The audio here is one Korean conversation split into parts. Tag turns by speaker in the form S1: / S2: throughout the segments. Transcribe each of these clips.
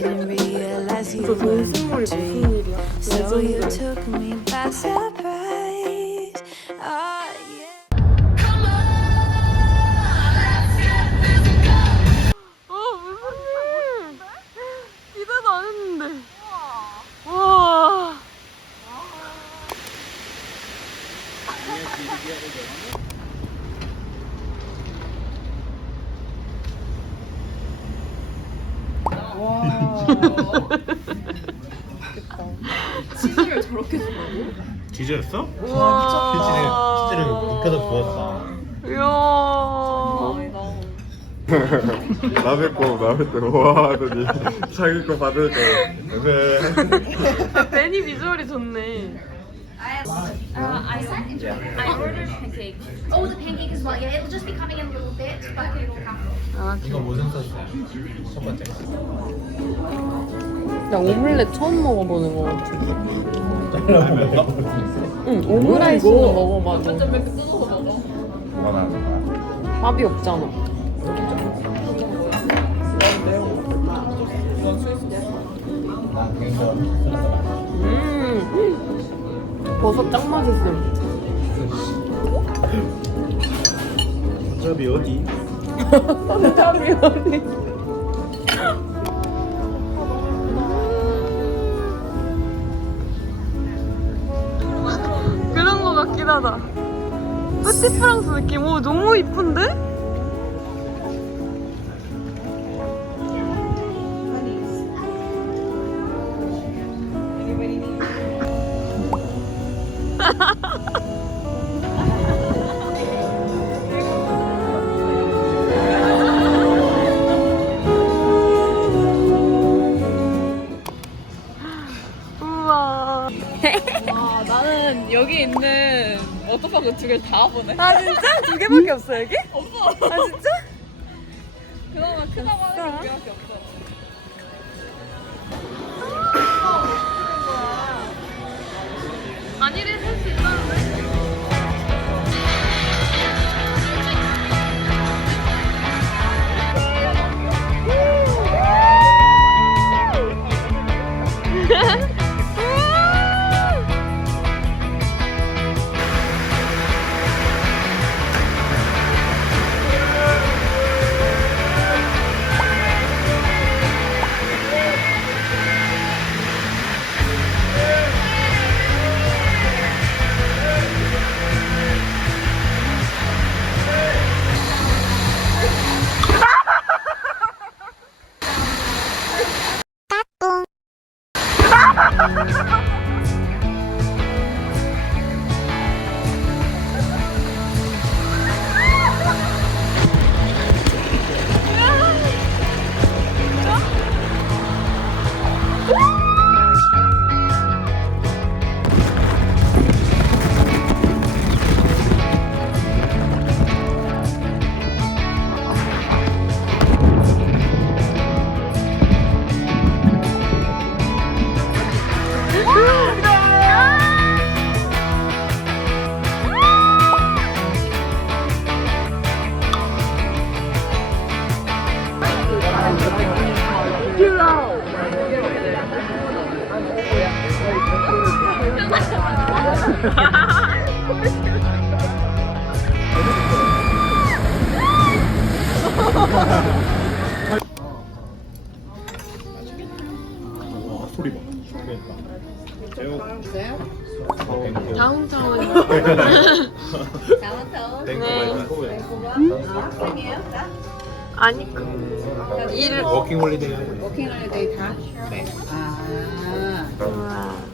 S1: didn't realize you were a dream. So you took me by surprise. Oh, yeah.
S2: 어 무슨 일? 기대도 안 했는데. 와.
S3: 지저였어?
S2: 우와.
S3: 치즈를 입혀서 부었다.
S2: 이야.
S4: 남의 거 남의 거와 하더니 자기 거 받을 거
S3: 네.
S2: 베니 비주얼이 좋네.
S5: I ordered pancake. Oh, the pancake as well. Yeah, it'll just be coming in a little bit, but it'll come.
S2: 아,
S3: 이거 무슨 소스야? 첫 번째.
S2: 나 오믈렛 처음 먹어보는 거 같아. 응, 오므라이스는 먹어봐도
S3: 원하는
S2: 밥이 없잖아.
S3: 거야. 난
S2: 음, 버섯 짱 맛있음.
S3: 저비 어디?
S2: 땀이 어디? 그런 거 같긴 하다. 뿌티 프랑스 느낌. 오, 너무 이쁜데?
S6: 워터파크 두 개를 다 보네.
S2: 아, 진짜? 두 개밖에 없어, 여기?
S6: 없어.
S2: 아, 진짜? Ha ha ha ha!
S3: 와 소리 봐.
S2: 다음 차원.
S3: 네.
S2: 아니, 그, 일,
S3: 워킹 홀리데이.
S2: 우와. 보이네?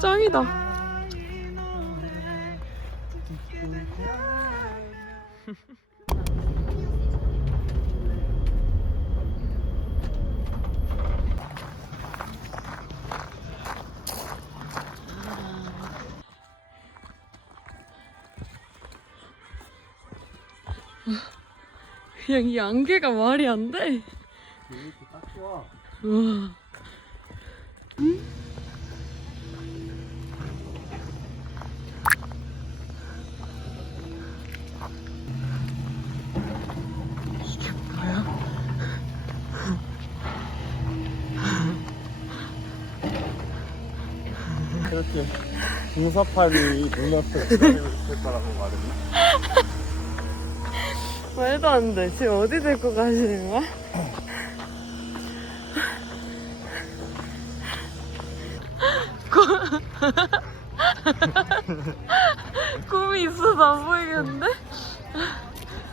S2: 짱이다. 그냥 이 안개가 말이 안 돼. 와. 응?
S3: 이렇게 공사판이 눈앞에 기다리고 있을 거라고 말했나?
S2: 말도 안 돼. 지금 어디 데리고 가시는 거야? 꿈이 있어서 안 보이겠는데?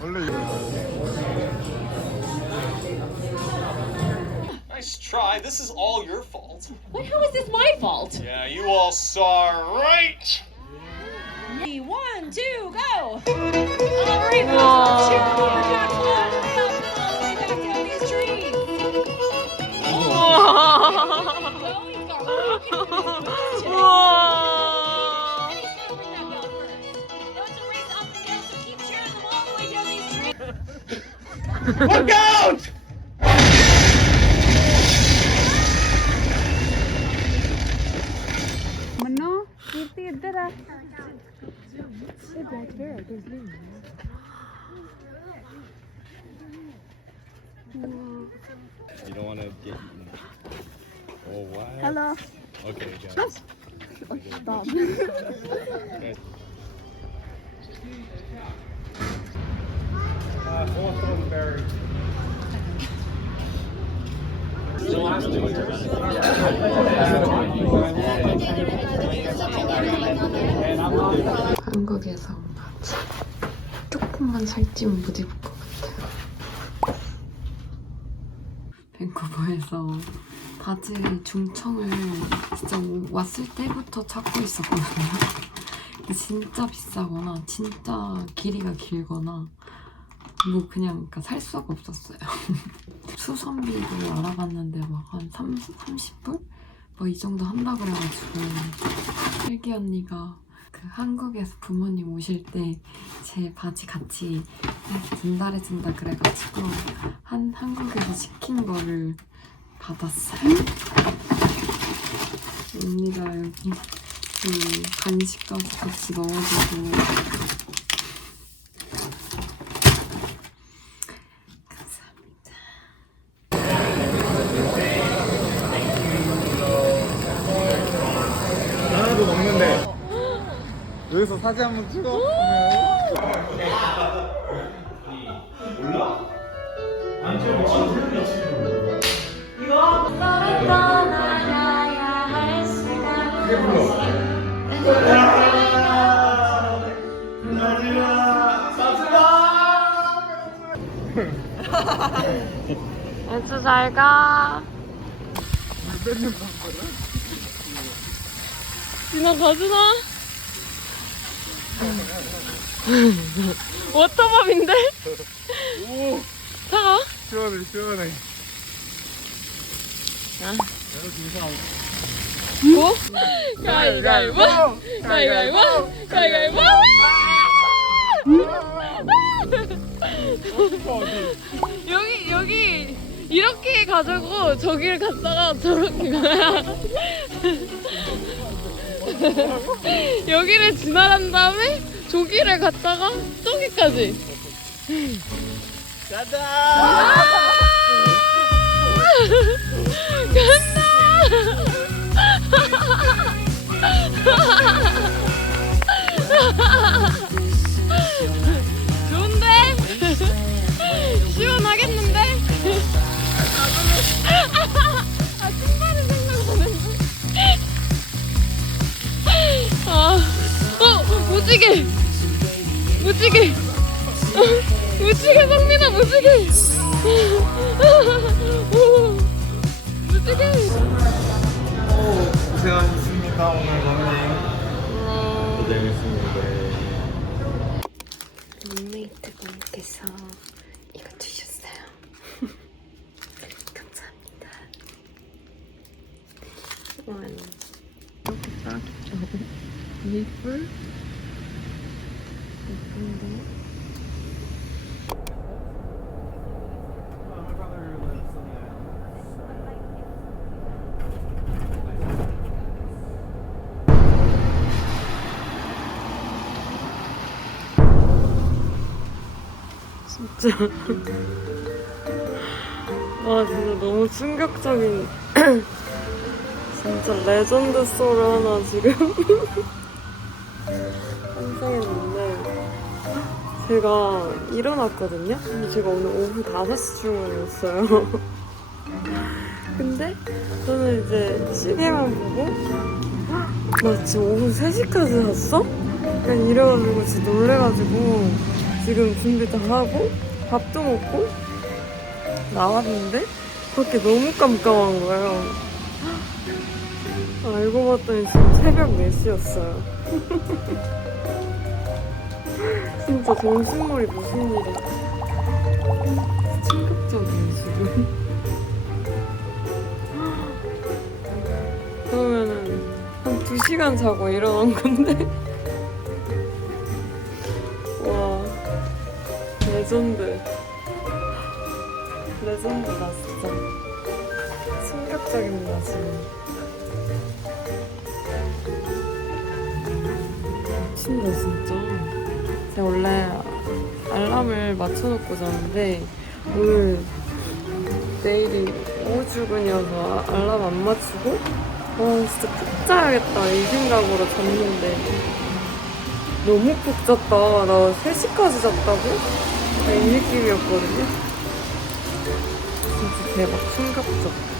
S3: 원래 이거
S7: Nice try. This is all your fault.
S8: What? How is this my fault?
S7: Yeah, you all saw right.
S8: One, two, go. All right, cheer way back down these trees.
S7: Look out!
S3: You don't want to get eaten. Oh wow. Hello. Okay, guys. Stop. Uh, Hawthorne Berry.
S2: 한국에서 온 바지. 조금만 살찌면 못 입을 것 같아요. 밴쿠버에서 바지 중청을 진짜 왔을 때부터 찾고 있었거든요. 진짜 비싸거나 진짜 길이가 길거나 뭐 그냥 그러니까 살 수가 없었어요. 수선비도 알아봤는데 막 한 30불? 뭐이 정도 한다 그래가지고 슬기 언니가 그 한국에서 부모님 오실 때 제 바지 같이 분달해준다 그래가지고 한 한국에서 시킨 거를 받았어요. 언니가 여기 그 간식까지 같이 넣어주고 감사합니다.
S3: 하나도 먹는데. 여기서 사진 한번 찍어.
S2: 엔수 잘 가. 지나가주나? 워터밤인데? 차가?
S3: 시원해, 시원해.
S2: 뭐? 가위가위보! 가위가위보! 가위가위보! 여기 여기 이렇게 가자고 저기를 갔다가 저렇게 가야 여기를 지나간 다음에 저기를 갔다가 저기까지 좋은데? 시원하겠는데? 아, 신발이 생각나는데? 아, 어, 무지개! 무지개! 어, 무지개 성민아, 무지개! 오, 무지개!
S3: 고생하셨습니다, 오늘 런닝. 고생했습니다.
S2: 룸메이트 분께서 이거 주셨어요. 감사합니다. 와, 이렇게 딱이죠. 예쁠? 예쁜데? 진짜. 와 진짜 너무 충격적인 진짜 레전드 소를 하나 지금 완성했는데 제가 일어났거든요. 제가 오늘 오후 5시 출근이었어요. 근데 저는 이제 시계만 보고 나 지금 오후 3시까지 잤어? 약간 이래가지고 진짜 놀래가지고 지금 준비 다 하고 밥도 먹고 나왔는데 밖에 너무 깜깜한 거예요. 알고 봤더니 지금 새벽 4시였어요. 진짜 정신머리 무슨 일이야. 충격적이에요, 지금. 그러면은 한 2시간 자고 일어난 건데. 레전드. 레전드다, 진짜. 충격적입니다, 지금. 미친다, 진짜. 제가 원래 알람을 맞춰놓고 자는데, 오늘 내일이 오후 출근이어서 알람 안 맞추고, 와, 진짜 푹 자야겠다, 이 생각으로 잤는데, 너무 푹 잤다. 나 3시까지 잤다고? 이 느낌이었거든요. 진짜 대박 충격적.